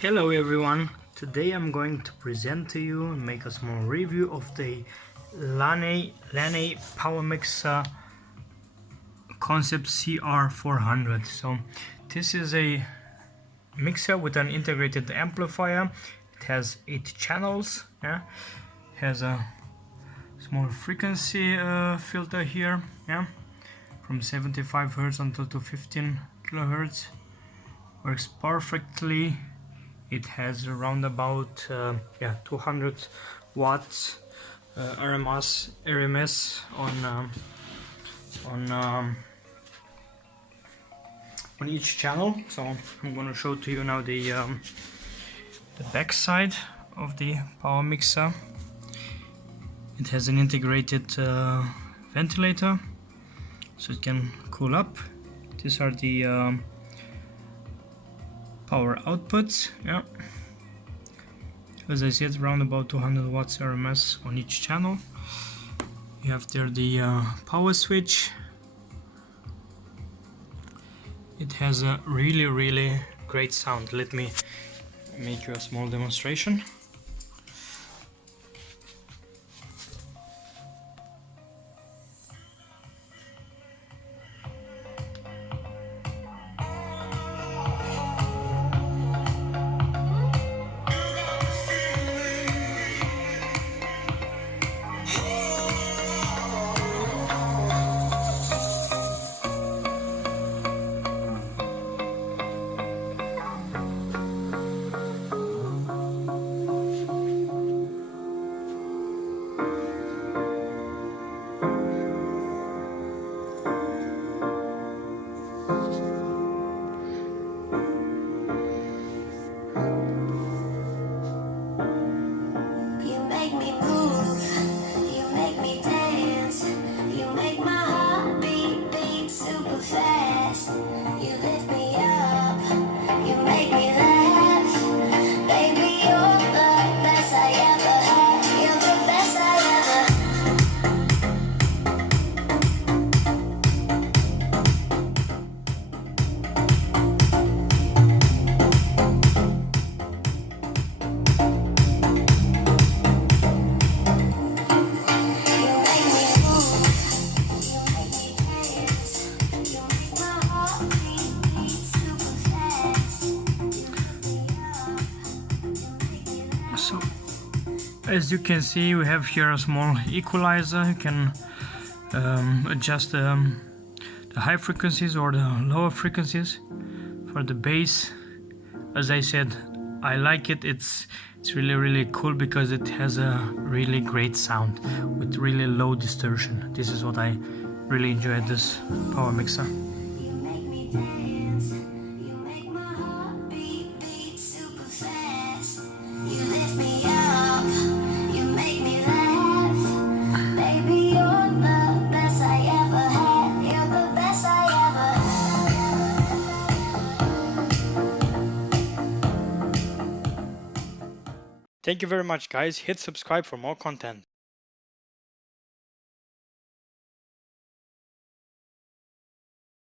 Hello everyone, today I'm going to present to you and make a small review of the Laney Powermixer Concept CR400. So this is a mixer with an integrated amplifier. It has 8 channels, yeah. It has a small frequency filter here, yeah, from 75 Hz until to 15 kHz. Works perfectly. It has around about 200 watts RMS on each channel. So I'm going to show to you now the back side of the power mixer. It has an integrated ventilator, so it can cool up. These are the power outputs, yeah. As I said, around about 200 watts RMS on each channel. You have there the power switch. It has a really great sound. Let me make you a small demonstration. So, as you can see, we have here a small equalizer. You can adjust the high frequencies or the lower frequencies for the bass. As I said, I like it. It's really cool because it has a really great sound with really low distortion. This is what I really enjoy at this power mixer. Thank you very much, guys. Hit subscribe for more content.